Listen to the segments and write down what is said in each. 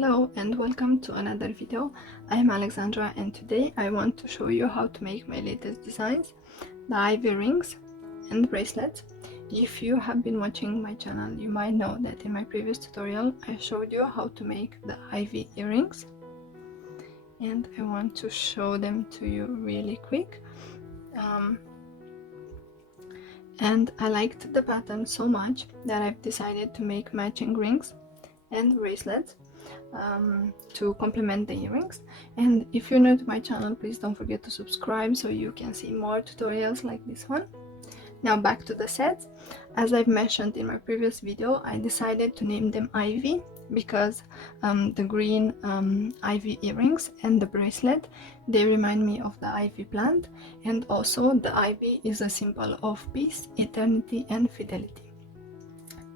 Hello and welcome to another video. I am Alexandra and today I want to show you how to make my latest designs, the ivy rings and bracelets. If you have been watching my channel, you might know that in my previous tutorial I showed you how to make the ivy earrings, and I want to show them to you really quick. And I liked the pattern so much that I've decided to make matching rings and bracelets to complement the earrings. And if you're new to my channel, please don't forget to subscribe so you can see more tutorials like this one. Now back to the sets. As I've mentioned in my previous video, I decided to name them Ivy because the green ivy earrings and the bracelet, they remind me of the ivy plant, and also the ivy is a symbol of peace, eternity and fidelity.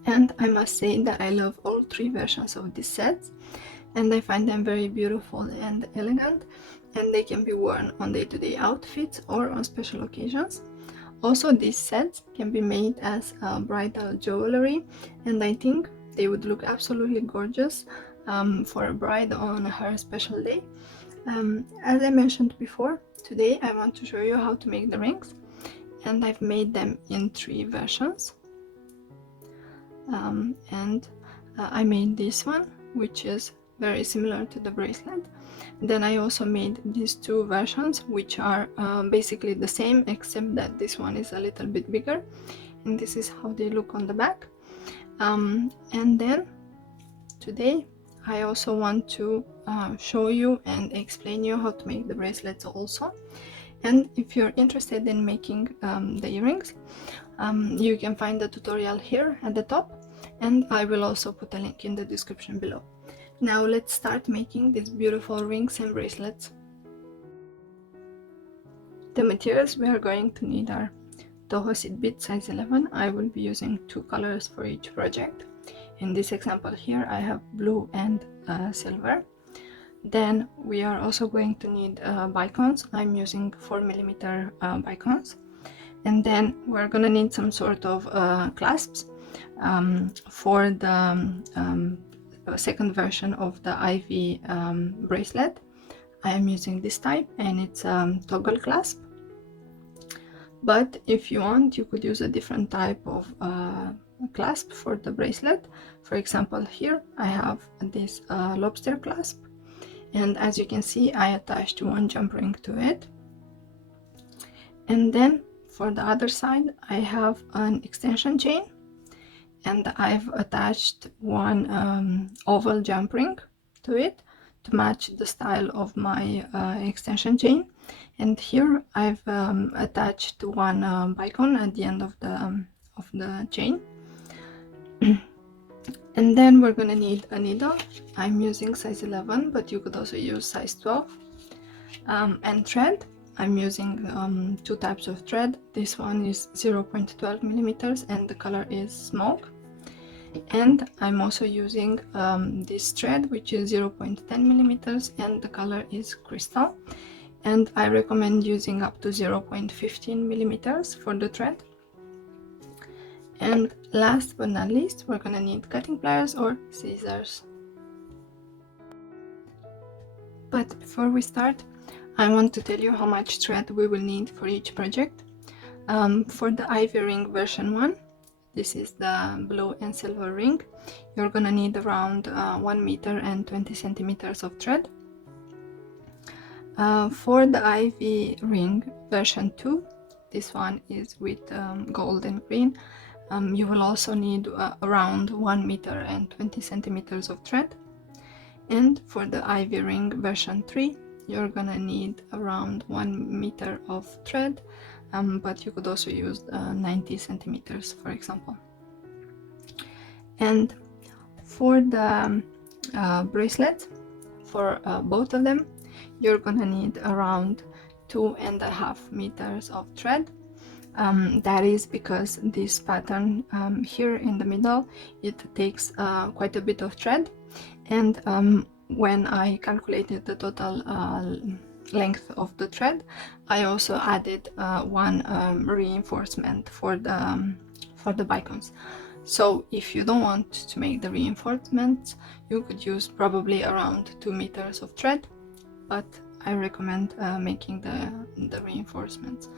And I must say that I love all three versions of these sets, and I find them very beautiful and elegant, and they can be worn on day-to-day outfits or on special occasions. Also, these sets can be made as bridal jewelry, and I think they would look absolutely gorgeous for a bride on her special day. As I mentioned before, today I want to show you how to make the rings, and I've made them in three versions. I made this one, which is very similar to the bracelet. Then I also made these two versions, which are basically the same, except that this one is a little bit bigger, and this is how they look on the back. And then today I also want to show you and explain you how to make the bracelets also. And if you're interested in making the earrings, you can find the tutorial here at the top, and I will also put a link in the description below. Now let's start making these beautiful rings and bracelets. The materials we are going to need are Toho seed bead size 11. I will be using two colors for each project. In this example here I have blue and silver. Then we are also going to need bicones. I'm using 4mm bicones. And then we're gonna need some sort of clasps for the second version of the ivy bracelet. I am using this type, and it's toggle clasp. But if you want, you could use a different type of clasp for the bracelet. For example, here I have this lobster clasp, and as you can see, I attached one jump ring to it. And then for the other side, I have an extension chain, and I've attached one oval jump ring to it to match the style of my extension chain. And here I've attached one bicone at the end of the chain. And then we're gonna need a needle. I'm using size 11, but you could also use size 12. And thread. I'm using two types of thread. This one is 0.12mm and the color is smoke. And I'm also using this thread, which is 0.10mm and the color is crystal. And I recommend using up to 0.15mm for the thread. And last but not least, we're gonna need cutting pliers or scissors. But before we start, I want to tell you how much thread we will need for each project. For the ivy ring version 1, this is the blue and silver ring, you're gonna need around 1 meter and 20 centimeters of thread. For the ivy ring version 2, this one is with gold and green, you will also need around 1 meter and 20 centimeters of thread. And for the ivy ring version 3, you're gonna need around 1 meter of thread, but you could also use 90 centimeters, for example. And for the bracelets, for both of them, you're gonna need around 2.5 meters of thread. That is because this pattern here in the middle, it takes quite a bit of thread, and when I calculated the total length of the thread, I also added one reinforcement for the bicones. So if you don't want to make the reinforcements, you could use probably around 2 meters of thread, but I recommend making the reinforcements.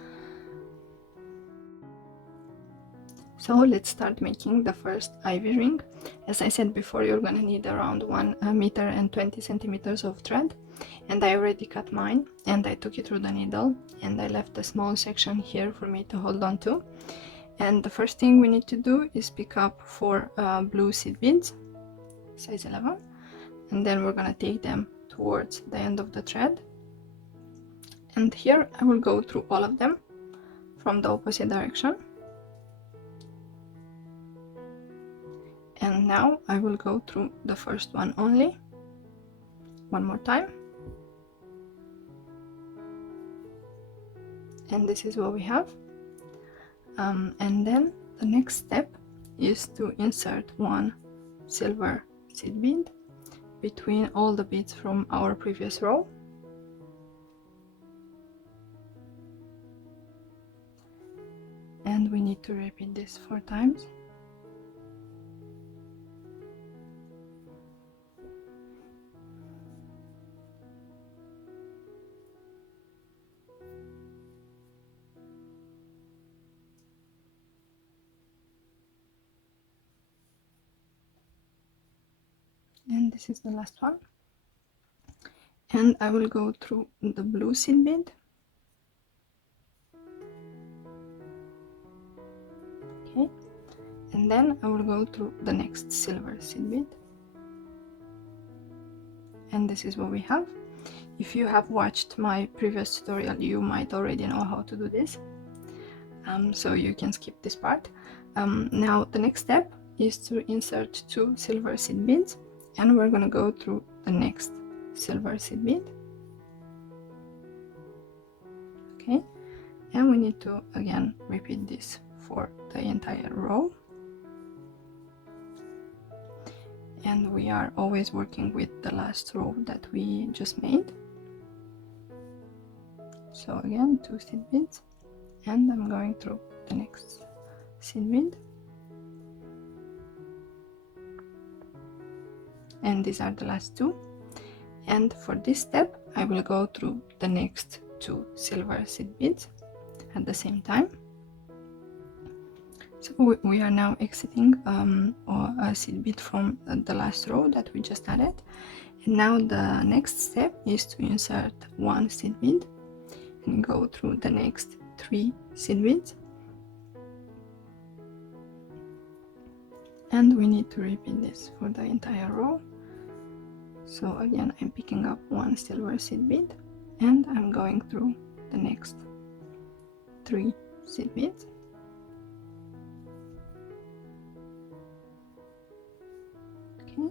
So let's start making the first ivy ring. As I said before, you're gonna need around 1 meter and 20 centimeters of thread, and I already cut mine and I took it through the needle, and I left a small section here for me to hold on to. And the first thing we need to do is pick up 4 blue seed beads, size 11, and then we're gonna take them towards the end of the thread. And here I will go through all of them from the opposite direction. And now I will go through the first one only, one more time. And this is what we have. And then the next step is to insert 1 silver seed bead between all the beads from our previous row. And we need to repeat this 4 times. And this is the last one. And I will go through the blue seed bead. Okay. And then I will go through the next silver seed bead. And this is what we have. If you have watched my previous tutorial, you might already know how to do this. So you can skip this part. Now the next step is to insert 2 silver seed beads, and we're gonna go through the next silver seed bead. Okay, and we need to again repeat this for the entire row. And we are always working with the last row that we just made. So again, 2 seed beads, and I'm going through the next seed bead. And these are the last 2. And for this step I will go through the next 2 silver seed beads at the same time. So we are now exiting a seed bead from the last row that we just added. And now the next step is to insert 1 seed bead and go through the next 3 seed beads. And we need to repeat this for the entire row. So again, I'm picking up 1 silver seed bead and I'm going through the next 3 seed beads. Okay.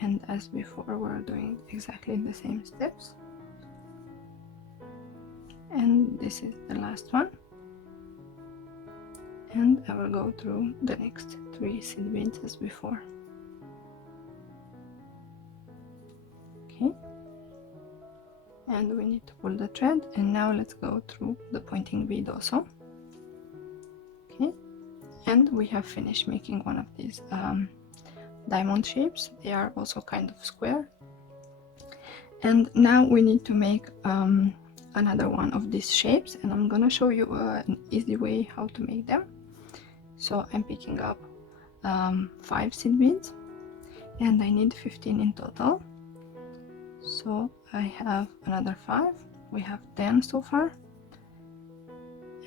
And as before, we're doing exactly the same steps. And this is the last one. And I will go through the next 3 seed beads as before. Okay. And we need to pull the thread, and now let's go through the pointing bead also. Okay. And we have finished making one of these diamond shapes. They are also kind of square. And now we need to make another one of these shapes, and I'm gonna show you an easy way how to make them. So I'm picking up 5 seed beads, and I need 15 in total. So I have another 5. We have 10 so far,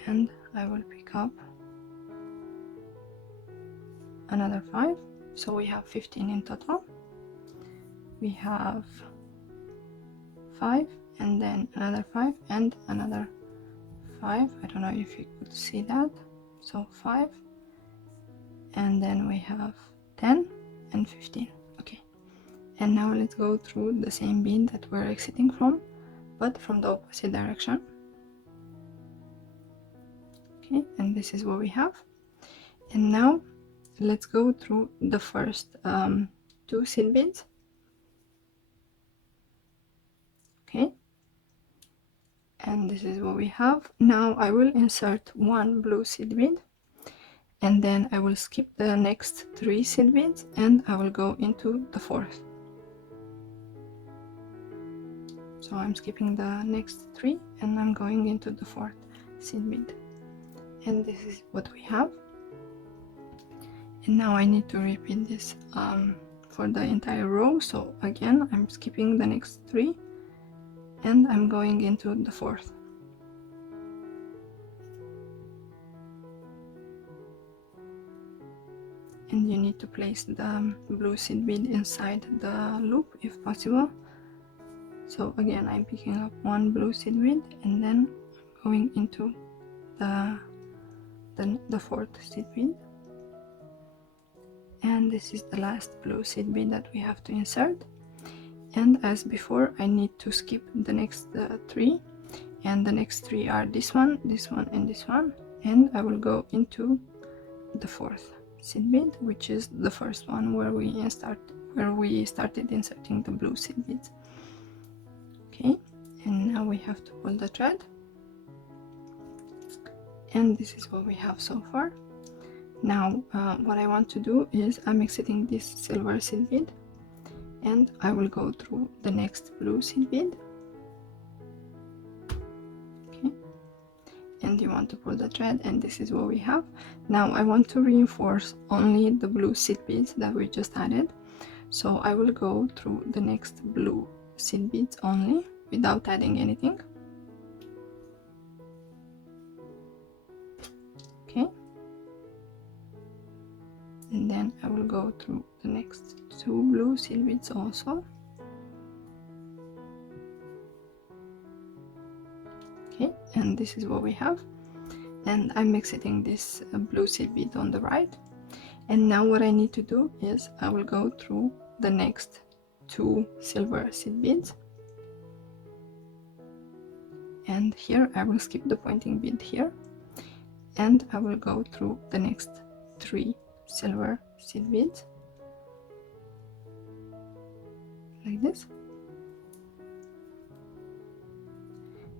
and I will pick up another 5. So we have 15 in total. We have 5, and then another 5 and another 5. I don't know if you could see that. So 5, and then we have 10 and 15. Okay, and now let's go through the same bead that we're exiting from, but from the opposite direction. Okay, and this is what we have. And now let's go through the first 2 seed beads. Okay, And this is what we have. Now I will insert one blue seed bead, and then I will skip the next 3 seed beads and I will go into the fourth. So I'm skipping the next 3 and I'm going into the fourth seed bead, and this is what we have. And now I need to repeat this for the entire row. So again, I'm skipping the next 3 and I'm going into the fourth. And you need to place the blue seed bead inside the loop if possible. So again, I'm picking up one blue seed bead and then going into the fourth seed bead. And this is the last blue seed bead that we have to insert. And as before, I need to skip the next 3, and the next 3 are this one, and this one, and I will go into the fourth seed bead, which is the first one where we started inserting the blue seed beads. Okay, and now we have to pull the thread, and this is what we have so far. Now what I want to do is I'm exiting this silver seed bead and I will go through the next blue seed bead. Okay, and you want to pull the thread, and this is what we have. Now I want to reinforce only the blue seed beads that we just added, so I will go through the next blue seed beads only without adding anything. Okay, and then I will go through the next 2 blue seed beads also. Okay, and this is what we have, and I'm exiting this blue seed bead on the right. And now what I need to do is I will go through the next 2 silver seed beads, and here I will skip the pointing bead here, and I will go through the next 3 silver seed beads like this,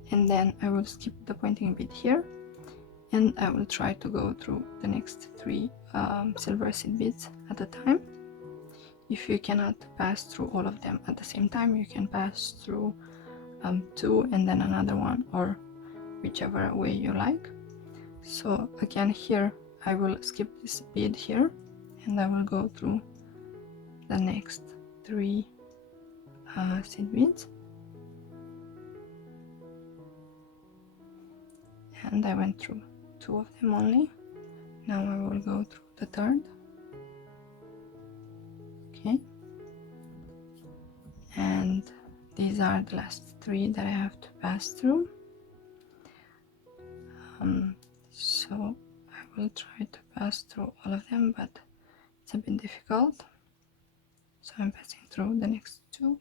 and then I will skip the pointing bead here, and I will try to go through the next 3 silver seed beads at a time. If you cannot pass through all of them at the same time, you can pass through 2 and then another one, or whichever way you like. So again, here I will skip this bead here and I will go through the next 3 seed beads, and I went through 2 of them only. Now I will go through the third. Okay, and these are the last 3 that I have to pass through. So I will try to pass through all of them, but it's a bit difficult. So I'm passing through the next 2,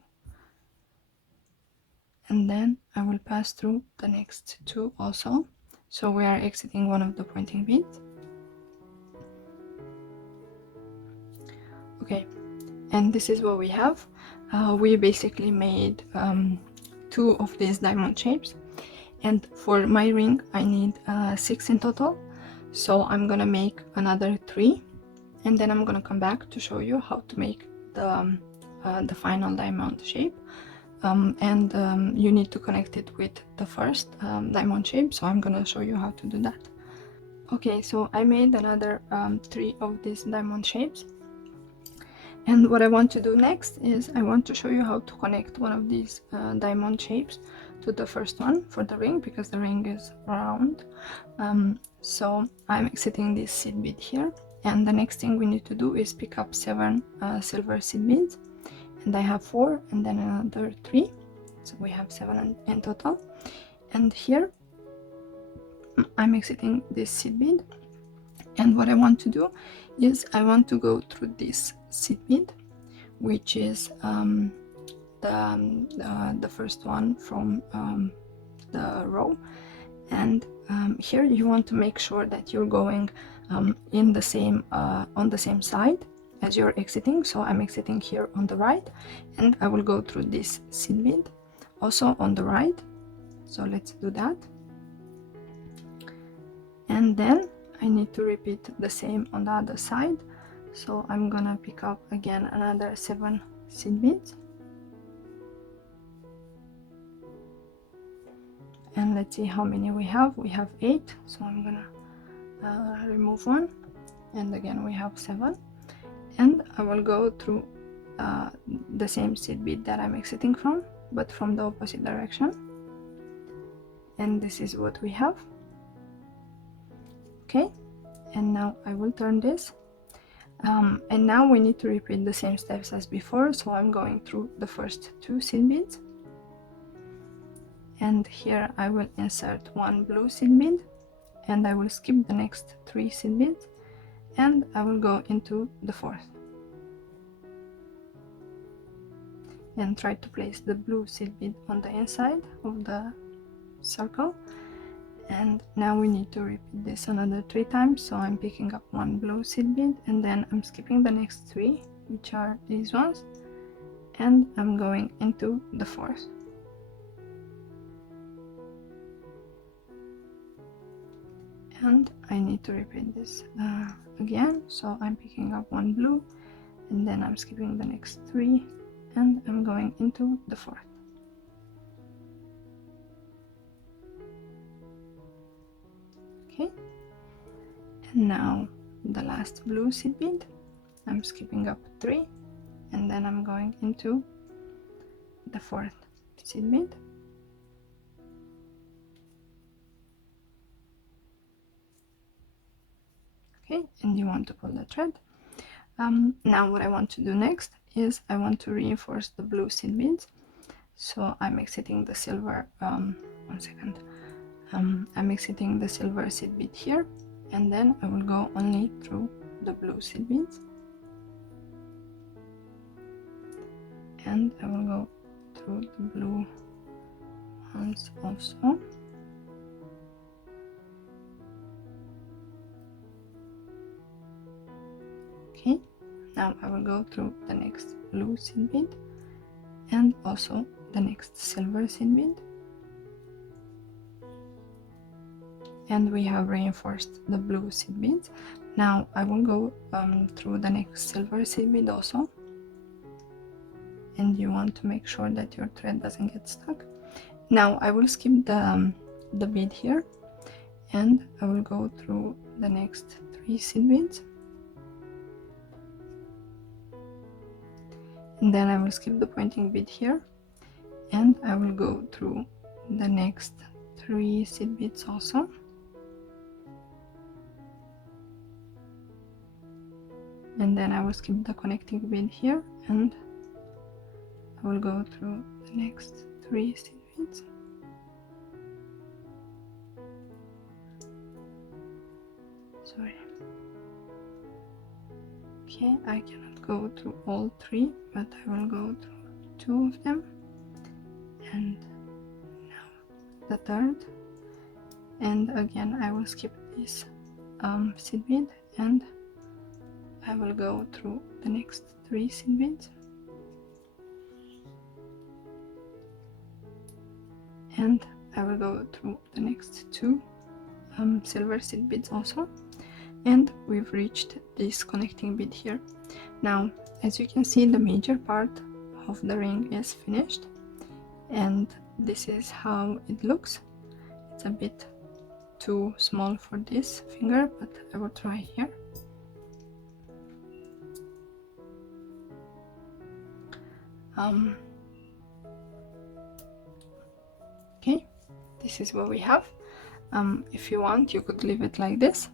and then I will pass through the next 2 also. So we are exiting one of the pointing beads. Okay, and this is what we have. We basically made 2 of these diamond shapes, and for my ring I need 6 in total. So I'm gonna make another 3, and then I'm gonna come back to show you how to make the final diamond shape. You need to connect it with the first diamond shape, so I'm gonna show you how to do that. Okay, so I made another 3 of these diamond shapes, and what I want to do next is I want to show you how to connect one of these diamond shapes to the first one for the ring, because the ring is round. So I'm exiting this seed bead here, and the next thing we need to do is pick up 7 silver seed beads, and I have 4 and then another 3, so we have 7 in total. And here I'm exiting this seed bead, and what I want to do is I want to go through this seed bead, which is the first one from the row, and here you want to make sure that you're going in the same on the same side as you're exiting. So I'm exiting here on the right, and I will go through this seed bead also on the right, So let's do that. And then I need to repeat the same on the other side. So I'm gonna pick up again another 7 seed beads, and let's see how many we have. We have 8, so I'm gonna remove one, and again we have 7, and I will go through the same seed bead that I'm exiting from, but from the opposite direction. And this is what we have. Okay, and now I will turn this, and now we need to repeat the same steps as before. So I'm going through the first 2 seed beads, and here I will insert 1 blue seed bead, and I will skip the next 3 seed beads, and I will go into the 4th and try to place the blue seed bead on the inside of the circle. And now we need to repeat this another 3 times. So I'm picking up 1 blue seed bead, and then I'm skipping the next 3, which are these ones, and I'm going into the 4th. And I need to repeat this again. So I'm picking up 1 blue, and then I'm skipping the next 3, and I'm going into the 4th. Okay, and now the last blue seed bead, I'm skipping up 3, and then I'm going into the 4th seed bead. Okay, and you want to pull the thread. Now what I want to do next is I want to reinforce the blue seed beads. So I'm exiting the silver, I'm exiting the silver seed bead here, and then I will go only through the blue seed beads, and I will go through the blue ones also. Okay, now I will go through the next blue seed bead and also the next silver seed bead, and we have reinforced the blue seed beads. Now I will go through the next silver seed bead also, and you want to make sure that your thread doesn't get stuck. Now I will skip the bead here, and I will go through the next 3 seed beads, and then I will skip the pointing bead here, and I will go through the next 3 seed beads also, and then I will skip the connecting bead here, and I will go through the next 3 seed beads. Sorry. Okay, I cannot go through all 3, but I will go through 2 of them, and now the 3rd, and again I will skip this seed bead, and I will go through the next 3 seed beads, and I will go through the next 2 silver seed beads also, and we've reached this connecting bead here. Now as you can see, the major part of the ring is finished, and this is how it looks. It's a bit too small for this finger, but I will try here. Okay, this is what we have. If you want, you could leave it like this,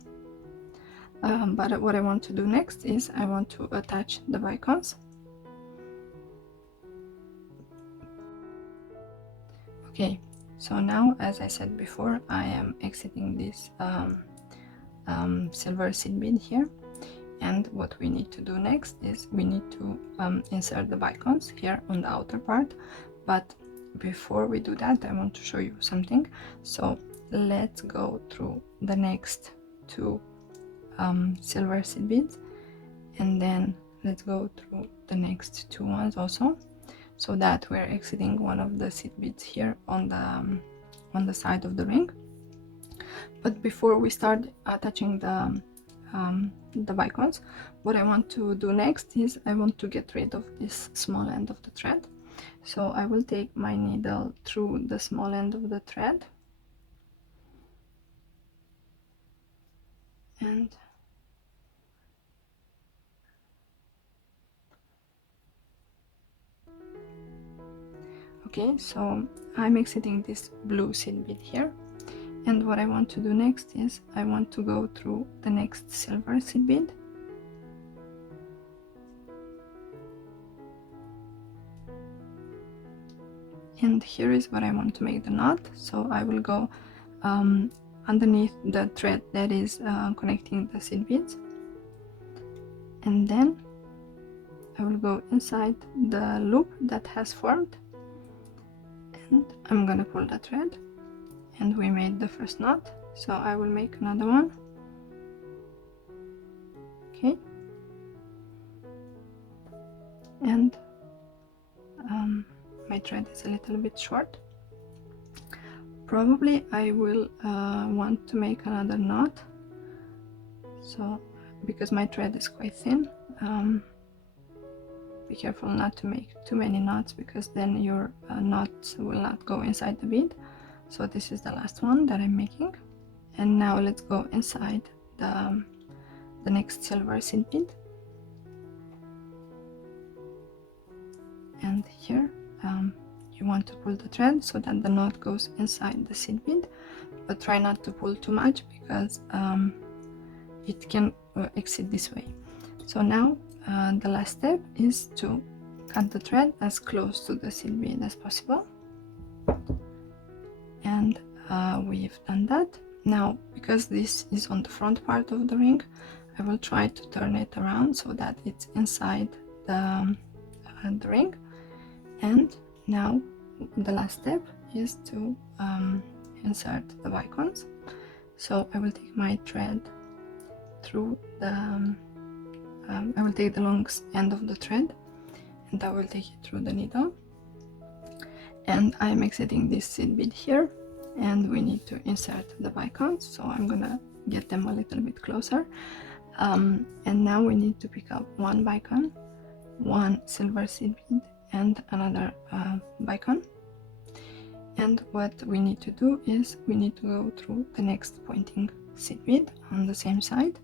but what I want to do next is I want to attach the Bicones. Okay, so now, as I said before, I am exiting this silver seed bead here, and what we need to do next is we need to insert the Bicones here on the outer part. But before we do that, I want to show you something. So let's go through the next 2 silver seed beads, and then let's go through the next 2 ones also, so that we're exiting one of the seed beads here on on the side of the ring. But before we start attaching the Bicones, what I want to do next is I want to get rid of this small end of the thread. So I will take my needle through the small end of the thread and okay, so I'm exiting this blue seed bead here, and what I want to do next is I want to go through the next silver seed bead, and here is where I want to make the knot. So I will go underneath the thread that is connecting the seed beads, and then I will go inside the loop that has formed, and I'm gonna pull the thread, and we made the first knot. So I will make another one. Okay, and my thread is a little bit short. Probably I will want to make another knot, so because my thread is quite thin, be careful not to make too many knots, because then your knots will not go inside the bead. So this is the last one that I'm making, and now let's go inside the next silver seed bead, and here you want to pull the thread so that the knot goes inside the seed bead, but try not to pull too much because it can exit this way. So now the last step is to cut the thread as close to the seed bead as possible, and we've done that. Now, because this is on the front part of the ring, I will try to turn it around so that it's inside the ring. And now the last step is to insert the Bicones. So I will take my thread through the I will take the long end of the thread, and I will take it through the needle, and I'm exiting this seed bead here, and we need to insert the Bicones, so I'm gonna get them a little bit closer. And now we need to pick up one Bicone, one silver seed bead, and another Bicone. And what we need to do is we need to go through the next pointing seed bead on the same side,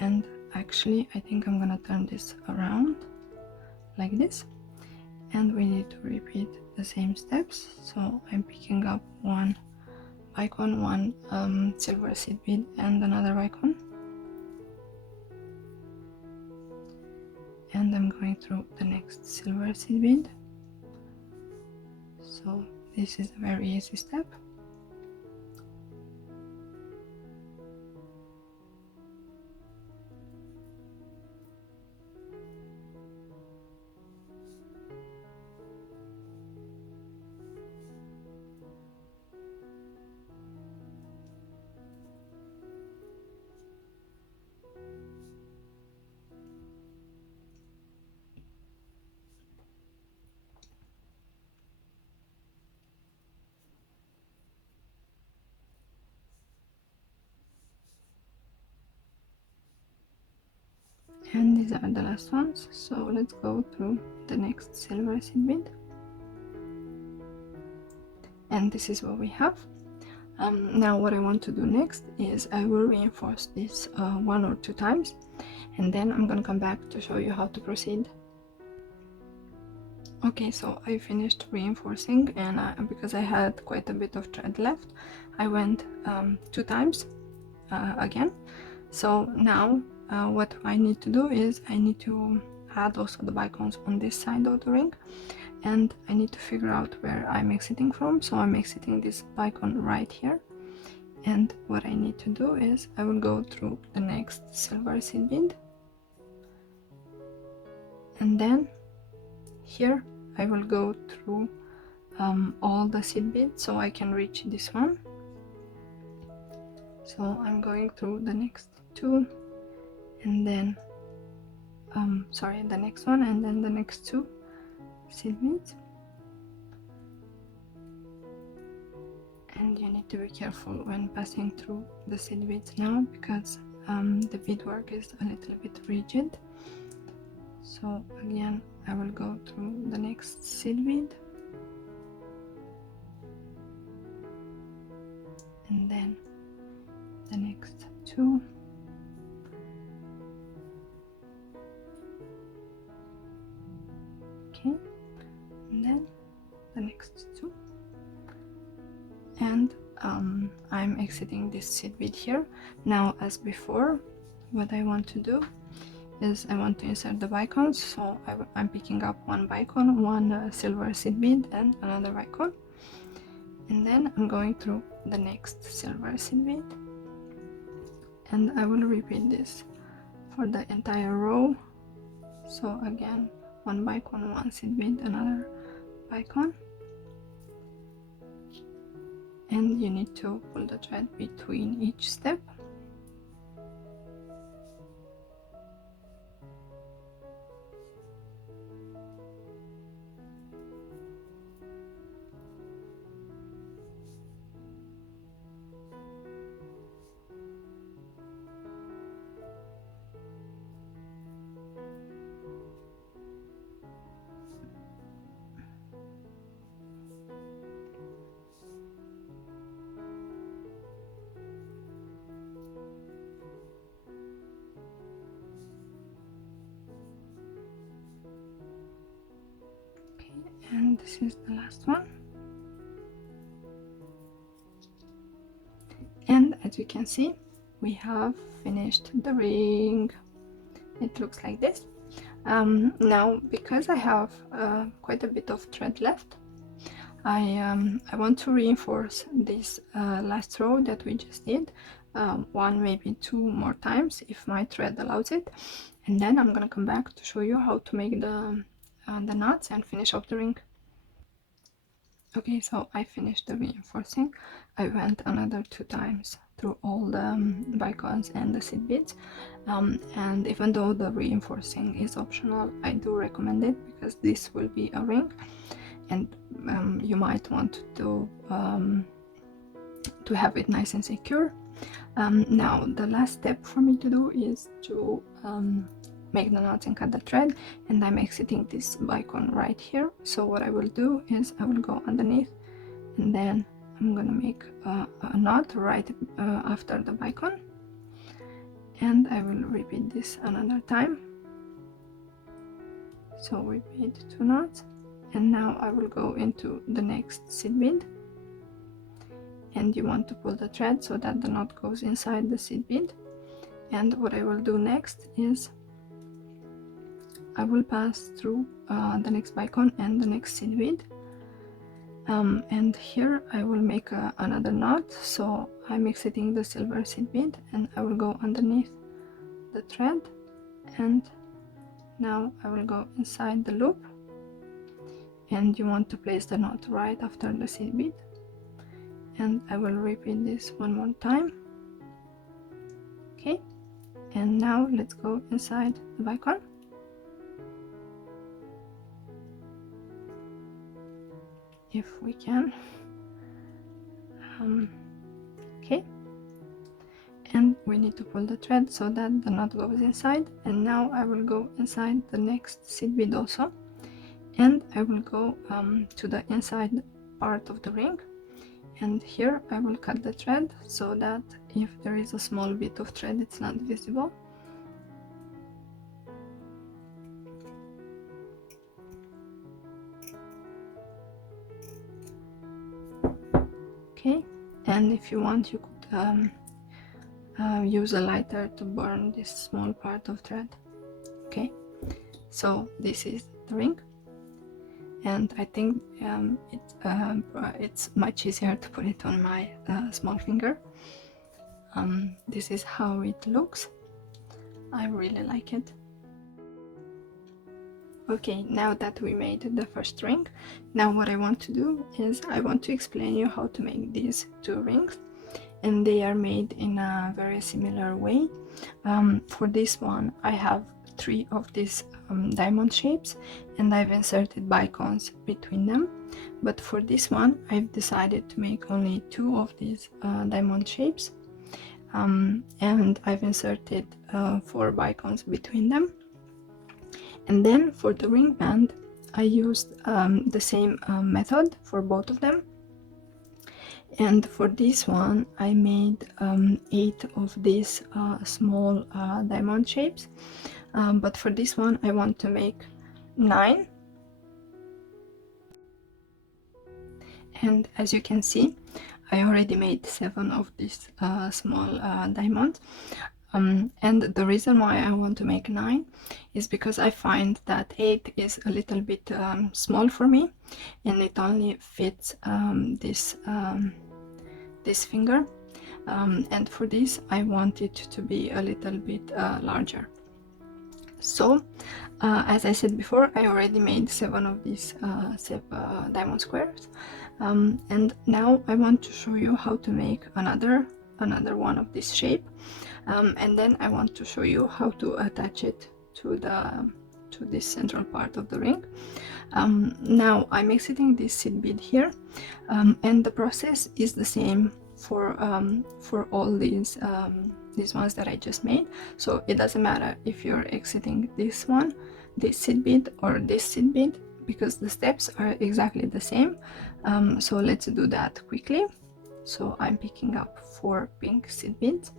and actually I think I'm gonna turn this around like this, and we need to repeat the same steps. So I'm picking up one Bicone, one silver seed bead, and another Bicone, and I'm going through the next silver seed bead. So this is a very easy step. And these are the last ones, so let's go through the next silver seed bead, and this is what we have. Now what I want to do next is I will reinforce this 1 or 2 times, and then I'm gonna come back to show you how to proceed. Okay, so I finished reinforcing, and because I had quite a bit of thread left, I went 2 times again. So now what I need to do is I need to add also the Bicones on this side of the ring, and I need to figure out where I'm exiting from. So I'm exiting this Bicone right here, and what I need to do is I will go through the next silver seed bead, and then here I will go through all the seed beads so I can reach this one. So I'm going through the next 2, and then the next one, and then the next 2 seed beads, and you need to be careful when passing through the seed beads now, because the beadwork is a little bit rigid. So again, I will go through the next seed bead, and then the next two, okay, and then the next two, and I'm exiting this seed bead here. Now, as before, what I want to do is I want to insert the bicones, so I'm picking up one bicone, one silver seed bead, and another bicone, and then I'm going through the next silver seed bead, and I will repeat this for the entire row. So again, one bicone, one seed bead, another bicone, and you need to pull the thread between each step. And this is the last one, and as you can see, we have finished the ring. It looks like this. Now, because I have quite a bit of thread left, I want to reinforce this last row that we just did, one, maybe two more times if my thread allows it, and then I'm gonna come back to show you how to make the knots and finish off the ring. Okay, so I finished the reinforcing. I went another 2 times through all the bicones and the seed beads, and even though the reinforcing is optional, I do recommend it because this will be a ring, and you might want to have it nice and secure. Now the last step for me to do is to make the knots and cut the thread, and I'm exiting this bicone right here. So what I will do is I will go underneath, and then I'm gonna make a knot right after the bicone, and I will repeat this another time. So we made 2 knots, and now I will go into the next seed bead, and you want to pull the thread so that the knot goes inside the seed bead. And what I will do next is I will pass through the next bicone and the next seed bead, and here I will make another knot. So I'm exiting the silver seed bead, and I will go underneath the thread, and now I will go inside the loop, and you want to place the knot right after the seed bead, and I will repeat this one more time. Okay, and now let's go inside the bicone. If we can. Okay, and we need to pull the thread so that the knot goes inside, and now I will go inside the next seed bead also, and I will go to the inside part of the ring, and here I will cut the thread so that if there is a small bit of thread, it's not visible. Okay, and if you want, you could use a lighter to burn this small part of thread. Okay, so this is the ring, and I think it's much easier to put it on my small finger. This is how it looks. I really like it. Okay, now that we made the first ring, now what I want to do is I want to explain you how to make these 2 rings, and they are made in a very similar way. For this one I have 3 of these diamond shapes, and I've inserted bicones between them. but for this one I've decided to make only 2 of these diamond shapes, and I've inserted 4 bicones between them. And then for the ring band I used the same method for both of them, and for this one I made 8 of these small diamond shapes, but for this one I want to make 9. And as you can see, I already made 7 of these small diamonds. And the reason why I want to make 9 is because I find that 8 is a little bit small for me, and it only fits this finger. And for this I want it to be a little bit larger. So as I said before, I already made 7 of these diamond squares, and now I want to show you how to make another one of this shape, and then I want to show you how to attach it to this central part of the ring. Now I'm exiting this seed bead here, and the process is the same for all these ones that I just made. So it doesn't matter if you're exiting this one, this seed bead, or this seed bead, because the steps are exactly the same. So let's do that quickly. So I'm picking up 4 pink seed beads,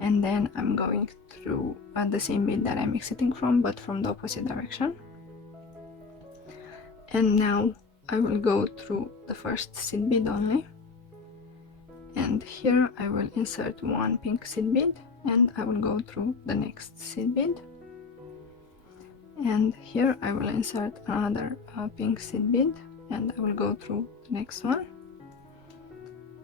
and then I'm going through the same bead that I'm exiting from, but from the opposite direction. And now I will go through the first seed bead only, and here I will insert 1 pink seed bead, and I will go through the next seed bead, and here I will insert another pink seed bead, and I will go through the next one.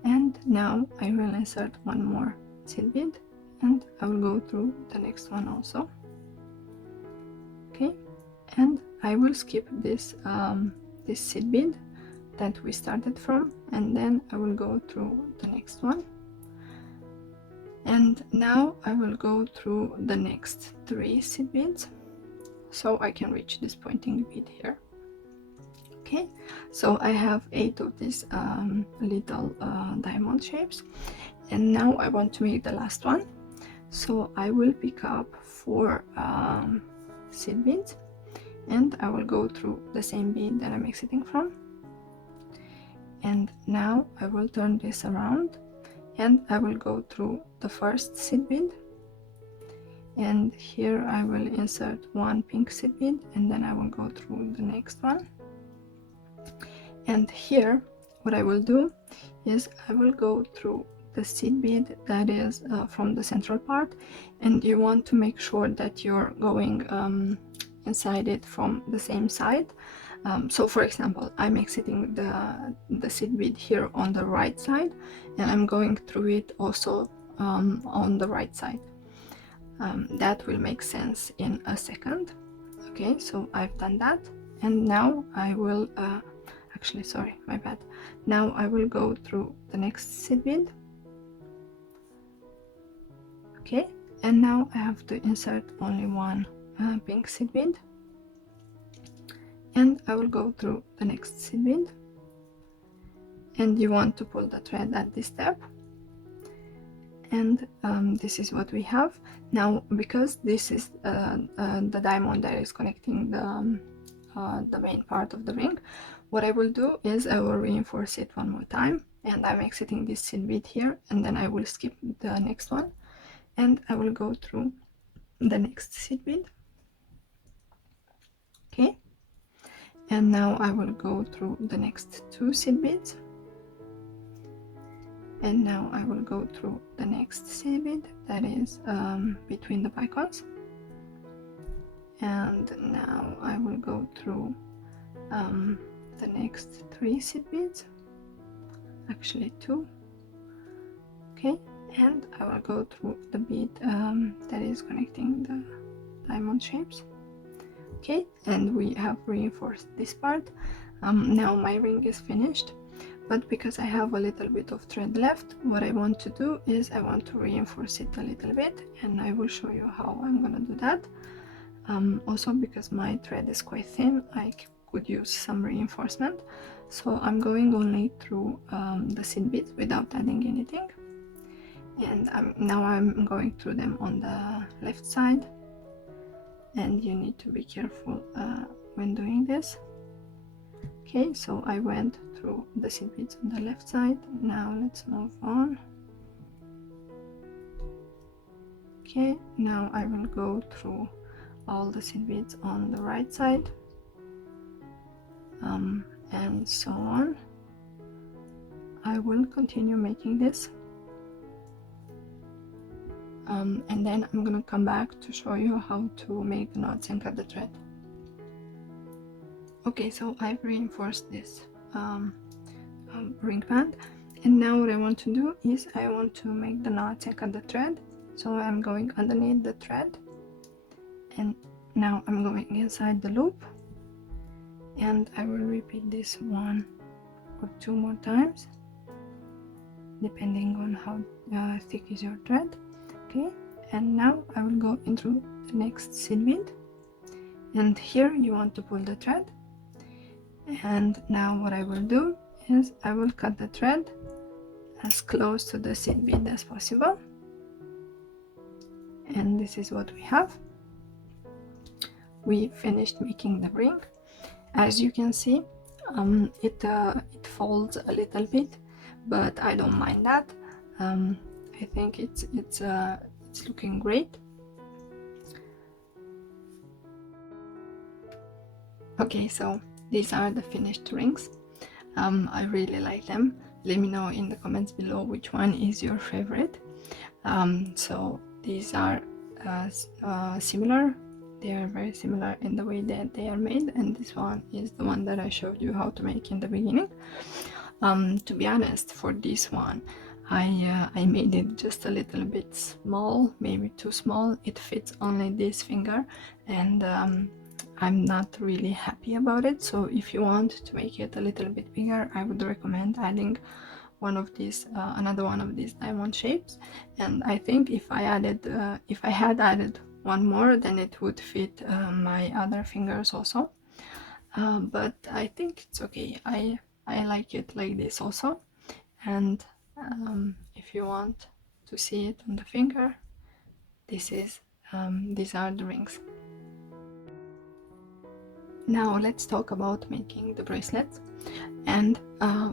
And now I will insert 1 more seed bead, and I will go through the next one also. Okay, and I will skip this this seed bead that we started from, and then I will go through the next one. And now I will go through the next 3 seed beads, so I can reach this pointing bead here. Okay, so I have 8 of these little diamond shapes, and now I want to make the last one. So I will pick up 4 seed beads, and I will go through the same bead that I'm exiting from. And now I will turn this around, and I will go through the first seed bead, and here I will insert 1 pink seed bead, and then I will go through the next one. And here what I will do is I will go through the seed bead that is from the central part, and you want to make sure that you're going inside it from the same side. So for example, I'm exiting the seed bead here on the right side, and I'm going through it also on the right side. That will make sense in a second. Okay, so I've done that, and now I will actually, sorry, my bad. Now I will go through the next seed bead. Okay, and now I have to insert only 1 pink seed bead, and I will go through the next seed bead, and you want to pull the thread at this step. And this is what we have now. Because this is the diamond that is connecting the main part of the ring, what I will do is I will reinforce it 1 more time, and I'm exiting this seed bead here, and then I will skip the next one, and I will go through the next seed bead. Okay, and now I will go through the next 2 seed beads, and now I will go through the next seed bead that is between the bicones, and now I will go through the next 3 seed beads, actually 2. Okay, and I will go through the bead that is connecting the diamond shapes. Okay, and we have reinforced this part. Now my ring is finished, but because I have a little bit of thread left, what I want to do is I want to reinforce it a little bit, and I will show you how I'm gonna do that. Also, because my thread is quite thin, I could use some reinforcement. So I'm going only through the seed beads without adding anything, and now I'm going through them on the left side, and you need to be careful when doing this. Okay, so I went through the seed beads on the left side. Now let's move on. Okay, now I will go through all the seed beads on the right side, and so on. I will continue making this, and then I'm gonna come back to show you how to make the knots and cut the thread. Okay, so I've reinforced this ring band, and now what I want to do is I want to make the knots and cut the thread. So I'm going underneath the thread, and now I'm going inside the loop, and I will repeat this 1 or 2 more times depending on how thick is your thread. Okay, and now I will go into the next seed bead, and here you want to pull the thread, and now what I will do is I will cut the thread as close to the seed bead as possible, and this is what we have. We finished making the ring. As you can see, it folds a little bit, but I don't mind that. I think it's looking great. Okay, so these are the finished rings. I really like them. Let me know in the comments below which one is your favorite. So these are similar. They are very similar in the way that they are made, and this one is the one that I showed you how to make in the beginning. To be honest, for this one I made it just a little bit small, maybe too small. It fits only this finger, and I'm not really happy about it. So if you want to make it a little bit bigger, I would recommend adding one of these another one of these diamond shapes. And I think if I had added one more, then it would fit my other fingers also, but I think it's okay. I like it like this also. And if you want to see it on the finger, these are the rings. Now let's talk about making the bracelets. And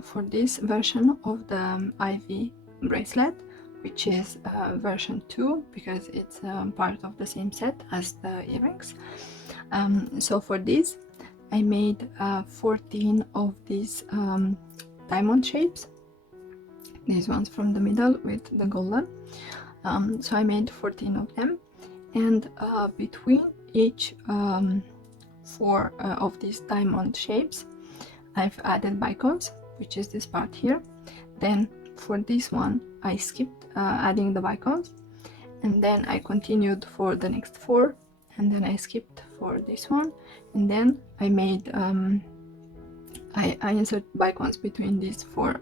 for this version of the IV bracelet, which is version 2, because it's part of the same set as the earrings, so for this I made 14 of these diamond shapes, these ones from the middle with the golden. So I made 14 of them, and between each 4 of these diamond shapes I've added bicones, which is this part here. Then for this one I skipped adding the bicones, and then I continued for the next 4, and then I skipped for this one, and then I made I insert bicones between these 4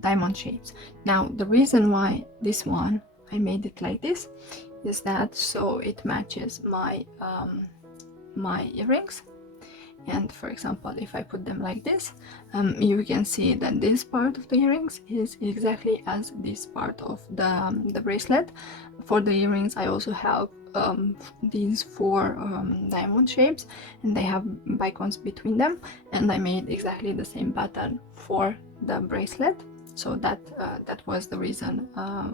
diamond shapes. Now the reason why this one I made it like this is that so it matches my my earrings. And for example, if I put them like this, you can see that this part of the earrings is exactly as this part of the bracelet. For the earrings I also have these 4 diamond shapes, and they have bicones between them, and I made exactly the same pattern for the bracelet. So that was the reason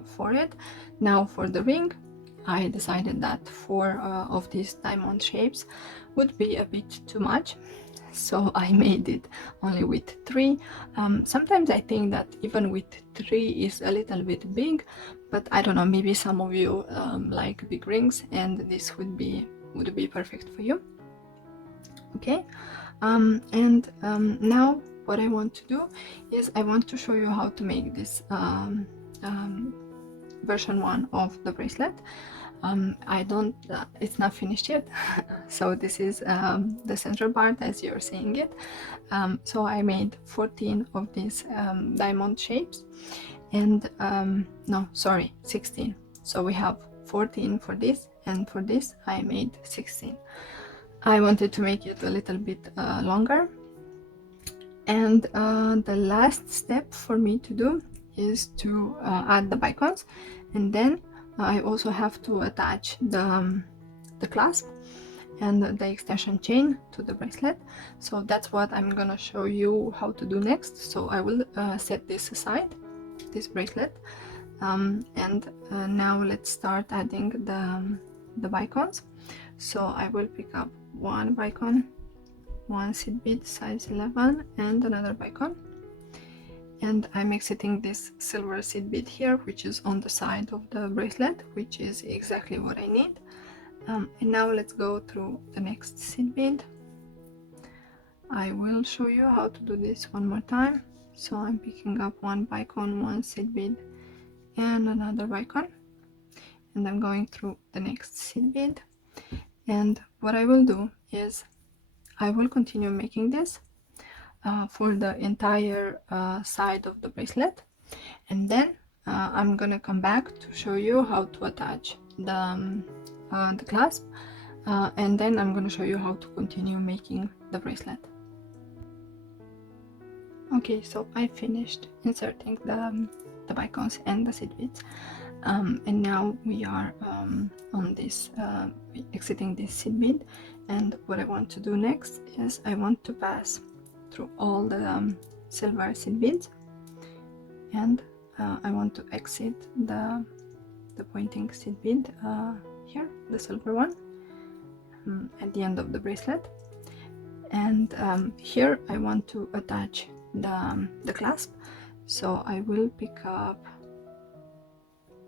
for it. Now for the ring, I decided that 4 of these diamond shapes would be a bit too much, so I made it only with 3. Sometimes I think that even with 3 is a little bit big, but I don't know, maybe some of you like big rings, and this would be perfect for you. Okay, and now what I want to do is I want to show you how to make this version 1 of the bracelet. It's not finished yet, so this is the central part as you're seeing it. So I made 14 of these diamond shapes, and no, sorry, 16. So we have 14 for this, and for this I made 16. I wanted to make it a little bit longer. And the last step for me to do is to add the bicones, and then I also have to attach the clasp and the extension chain to the bracelet. So that's what I'm gonna show you how to do next. So I will set this aside, this bracelet, and now let's start adding the bicones. So I will pick up one bicone, one seed bead size 11, and another bicone, and I'm exiting this silver seed bead here, which is on the side of the bracelet, which is exactly what I need. And now let's go through the next seed bead. I will show you how to do this one more time. So I'm picking up one bicone, one seed bead, and another bicone, and I'm going through the next seed bead. And what I will do is I will continue making this for the entire side of the bracelet, and then I'm gonna come back to show you how to attach the clasp, and then I'm gonna show you how to continue making the bracelet. Okay, so I finished inserting the bicones and the seed beads, and now we are on this exiting this seed bead, and what I want to do next is I want to pass through all the silver seed beads, and I want to exit the pointing seed bead here, the silver one, at the end of the bracelet. And here I want to attach the clasp, so I will pick up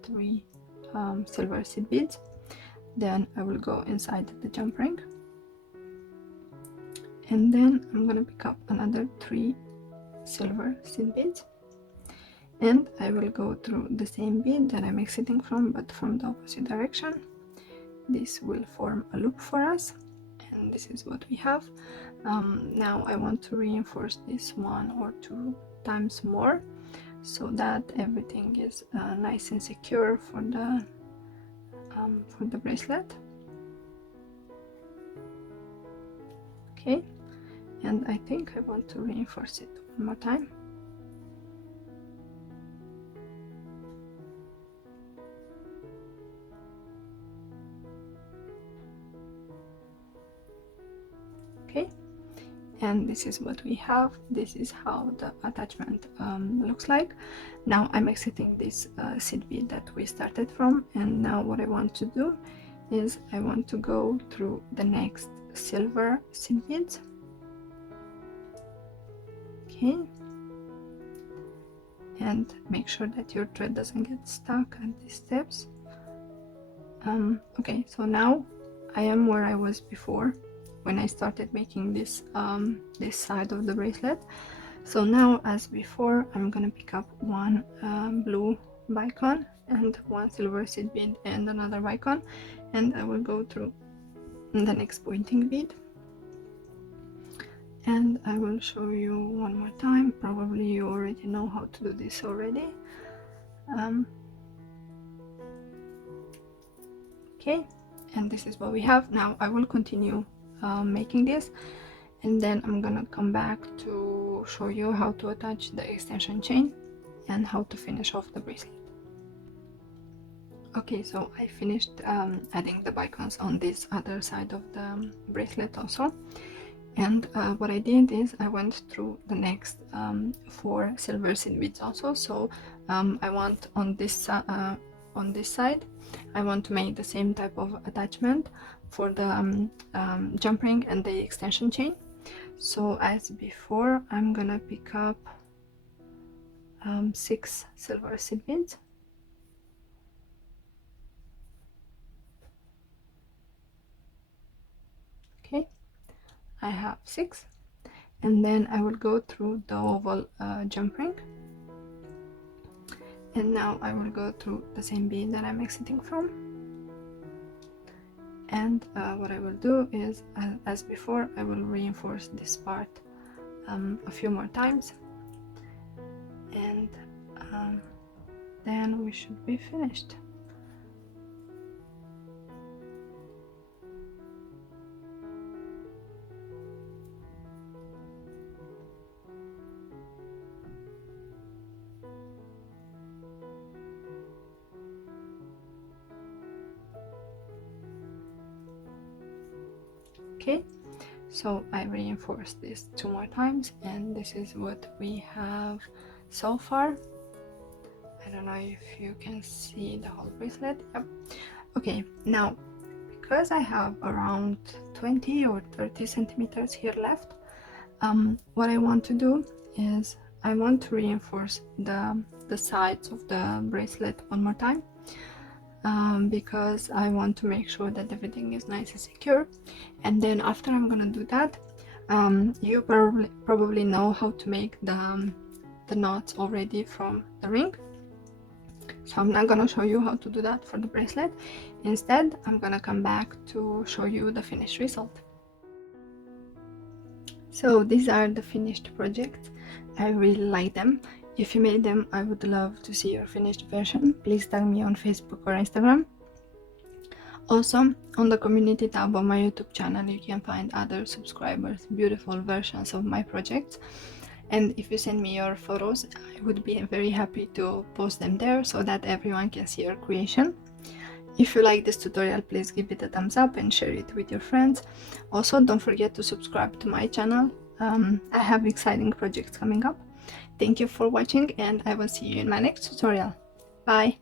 3 silver seed beads, then I will go inside the jump ring, and then I'm gonna pick up another 3 silver seed beads, and I will go through the same bead that I'm exiting from, but from the opposite direction. This will form a loop for us, and this is what we have. Now I want to reinforce this 1 or 2 times more, so that everything is nice and secure for the bracelet. Okay, and I think I want to reinforce it one more time. Okay, and this is what we have. This is how the attachment looks like. Now I'm exiting this seed bead that we started from, and now what I want to do is I want to go through the next silver seed beads. Okay, and make sure that your thread doesn't get stuck at these steps. Okay, so now I am where I was before when I started making this this side of the bracelet. So now, as before, I'm gonna pick up one blue bicone and one silver seed bead and another bicone, and I will go through the next pointing bead, and I will show you one more time. Probably you already know how to do this already. Okay, and this is what we have. Now I will continue making this, and then I'm gonna come back to show you how to attach the extension chain and how to finish off the bracelet. Okay, so I finished adding the bicones on this other side of the bracelet also, and what I did is I went through the next 4 silver seed beads also. So I want on this side I want to make the same type of attachment for the jump ring and the extension chain. So as before, I'm gonna pick up 6 silver seed beads, okay, I have 6, and then I will go through the oval jump ring, and now I will go through the same bead that I'm exiting from, and what I will do is as before, I will reinforce this part a few more times, and then we should be finished. okay. So I reinforced this 2 more times, and this is what we have so far. I don't know if you can see the whole bracelet. Yep. Okay, now because I have around 20 or 30 centimeters here left, what I want to do is I want to reinforce the sides of the bracelet one more time, because I want to make sure that everything is nice and secure. And then after I'm gonna do that, you probably know how to make the knots already from the ring. So I'm not gonna show you how to do that for the bracelet. Instead, I'm gonna come back to show you the finished result. So these are the finished projects. I really like them. If you made them, I would love to see your finished version. Please tag me on Facebook or Instagram. Also, on the community tab on my YouTube channel, you can find other subscribers' beautiful versions of my projects. And if you send me your photos, I would be very happy to post them there so that everyone can see your creation. If you like this tutorial, please give it a thumbs up and share it with your friends. Also, don't forget to subscribe to my channel. I have exciting projects coming up. Thank you for watching, and I will see you in my next tutorial. Bye!